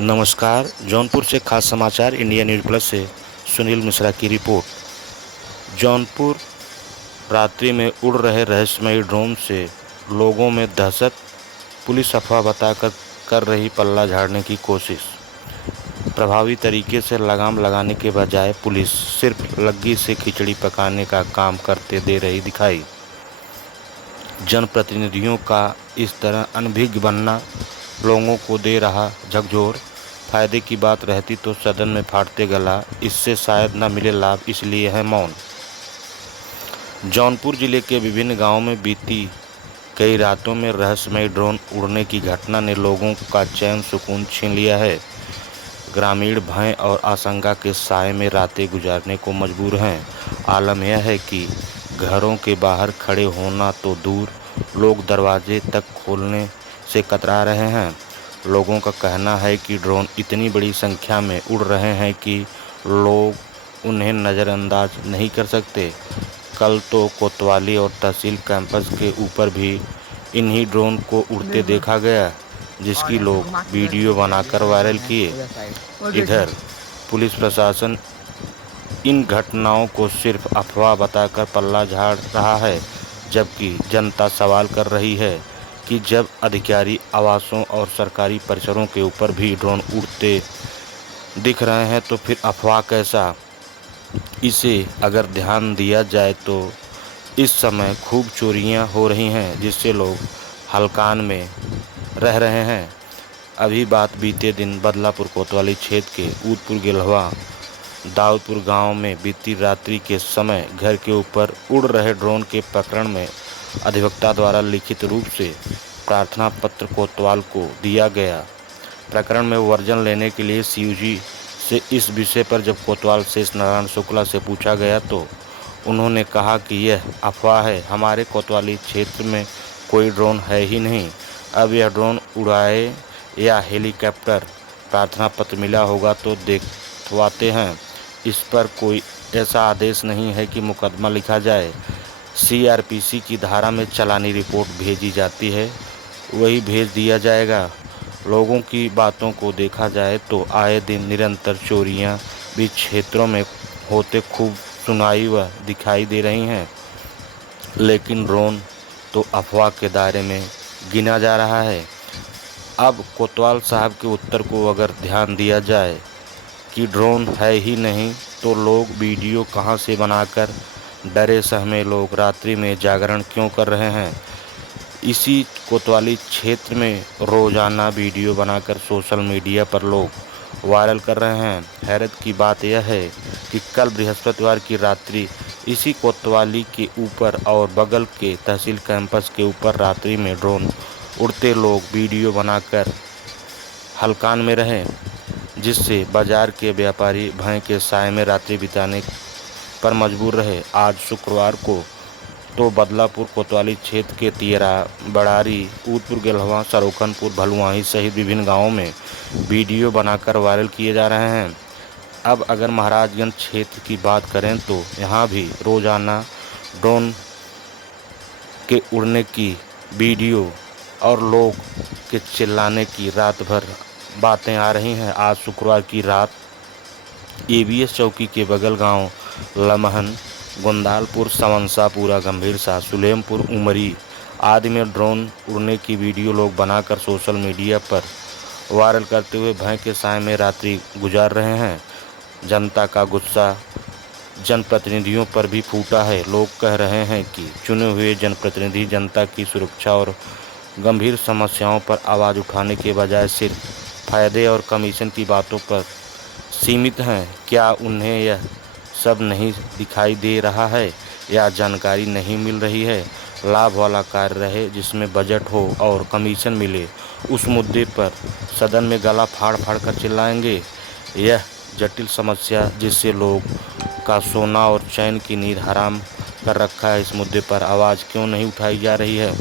नमस्कार। जौनपुर से खास समाचार इंडिया न्यूज़ प्लस से सुनील मिश्रा की रिपोर्ट। जौनपुर रात्रि में उड़ रहे रहस्यमयी ड्रोन से लोगों में दहशत। पुलिस अफवाह बताकर कर रही पल्ला झाड़ने की कोशिश। प्रभावी तरीके से लगाम लगाने के बजाय पुलिस सिर्फ लग्गी से खिचड़ी पकाने का काम करते दे रही दिखाई। जनप्रतिनिधियों का इस तरह अनभिज्ञ बनना लोगों को दे रहा झकझोर। फायदे की बात रहती तो सदन में फाड़ते गला, इससे शायद न मिले लाभ, इसलिए है मौन। जौनपुर जिले के विभिन्न गांवों में बीती कई रातों में रहस्यमयी ड्रोन उड़ने की घटना ने लोगों का चैन सुकून छीन लिया है। ग्रामीण भय और आशंका के साए में रातें गुजारने को मजबूर हैं। आलम यह है कि घरों के बाहर खड़े होना तो दूर, लोग दरवाजे तक खोलने से कतरा रहे हैं। लोगों का कहना है कि ड्रोन इतनी बड़ी संख्या में उड़ रहे हैं कि लोग उन्हें नज़रअंदाज नहीं कर सकते। कल तो कोतवाली और तहसील कैंपस के ऊपर भी इन्हीं ड्रोन को उड़ते देखा गया, जिसकी लोग वीडियो बनाकर वायरल किए। इधर पुलिस प्रशासन इन घटनाओं को सिर्फ अफवाह बताकर पल्ला झाड़ रहा है, जबकि जनता सवाल कर रही है कि जब अधिकारी आवासों और सरकारी परिसरों के ऊपर भी ड्रोन उड़ते दिख रहे हैं तो फिर अफवाह कैसा। इसे अगर ध्यान दिया जाए तो इस समय खूब चोरियां हो रही हैं, जिससे लोग हलकान में रह रहे हैं। अभी बात बीते दिन बदलापुर कोतवाली क्षेत्र के ऊदपुर गिलहवा दाऊदपुर गांव में बीती रात्रि के समय घर के ऊपर उड़ रहे ड्रोन के प्रकरण में अधिवक्ता द्वारा लिखित रूप से प्रार्थना पत्र कोतवाल को दिया गया। प्रकरण में वर्जन लेने के लिए सीयूजी से इस विषय पर जब कोतवाल शेष नारायण शुक्ला से पूछा गया तो उन्होंने कहा कि यह अफवाह है, हमारे कोतवाली क्षेत्र में कोई ड्रोन है ही नहीं। अब यह ड्रोन उड़ाए या हेलीकॉप्टर, प्रार्थना पत्र मिला होगा तो देखवाते हैं। इस पर कोई ऐसा आदेश नहीं है कि मुकदमा लिखा जाए। सीआरपीसी की धारा में चालानी रिपोर्ट भेजी जाती है, वही भेज दिया जाएगा। लोगों की बातों को देखा जाए तो आए दिन निरंतर चोरियां भी क्षेत्रों में होते खूब सुनाई व दिखाई दे रही हैं, लेकिन ड्रोन तो अफवाह के दायरे में गिना जा रहा है। अब कोतवाल साहब के उत्तर को अगर ध्यान दिया जाए कि ड्रोन है ही नहीं तो लोग वीडियो कहां से बनाकर डरे सहमे लोग रात्रि में जागरण क्यों कर रहे हैं। इसी कोतवाली क्षेत्र में रोजाना वीडियो बनाकर सोशल मीडिया पर लोग वायरल कर रहे हैं। हैरत की बात यह है कि कल बृहस्पतिवार की रात्रि इसी कोतवाली के ऊपर और बगल के तहसील कैंपस के ऊपर रात्रि में ड्रोन उड़ते लोग वीडियो बनाकर हलकान में रहे, जिससे बाजार के व्यापारी भय के साए में रात्रि बिताने पर मजबूर रहे। आज शुक्रवार को तो बदलापुर कोतवाली क्षेत्र के तियरा, बड़ारी, ऊदपुर गिलहवा, सरोखनपुर, भलुआही सहित विभिन्न गांवों में वीडियो बनाकर वायरल किए जा रहे हैं। अब अगर महाराजगंज क्षेत्र की बात करें तो यहां भी रोजाना ड्रोन के उड़ने की वीडियो और लोग के चिल्लाने की रात भर बातें आ रही हैं। आज शुक्रवार की रात एबीएस चौकी के बगल गांव लमहन, गोंदालपुर, समनसापुरा, गंभीरसा, सुलेमपुर, उमरी आदि में ड्रोन उड़ने की वीडियो लोग बनाकर सोशल मीडिया पर वायरल करते हुए भय के साए में रात्रि गुजार रहे हैं। जनता का गुस्सा जनप्रतिनिधियों पर भी फूटा है। लोग कह रहे हैं कि चुने हुए जनप्रतिनिधि जनता की सुरक्षा और गंभीर समस्याओं पर आवाज़ उठाने के बजाय सिर्फ फायदे और कमीशन की बातों पर सीमित हैं। क्या उन्हें यह सब नहीं दिखाई दे रहा है या जानकारी नहीं मिल रही है? लाभ वाला कार्य रहे जिसमें बजट हो और कमीशन मिले, उस मुद्दे पर सदन में गला फाड़ फाड़ कर चिल्लाएंगे। यह जटिल समस्या जिससे लोग का सोना और चैन की नींद हराम कर रखा है, इस मुद्दे पर आवाज़ क्यों नहीं उठाई जा रही है?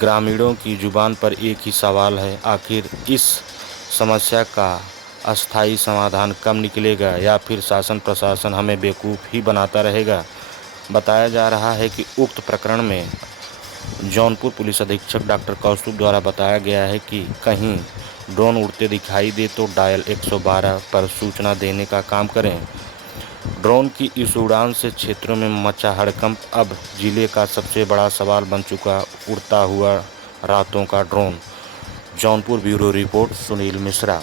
ग्रामीणों की जुबान पर एक ही सवाल है, आखिर इस समस्या का अस्थायी समाधान कब निकलेगा या फिर शासन प्रशासन हमें बेवकूफ़ ही बनाता रहेगा? बताया जा रहा है कि उक्त प्रकरण में जौनपुर पुलिस अधीक्षक डॉक्टर कौस्तुभ द्वारा बताया गया है कि कहीं ड्रोन उड़ते दिखाई दे तो डायल 112 पर सूचना देने का काम करें। ड्रोन की इस उड़ान से क्षेत्रों में मचा हड़कंप अब जिले का सबसे बड़ा सवाल बन चुका। उड़ता हुआ रातों का drone. Jaunpur bureau report Sunil Mishra.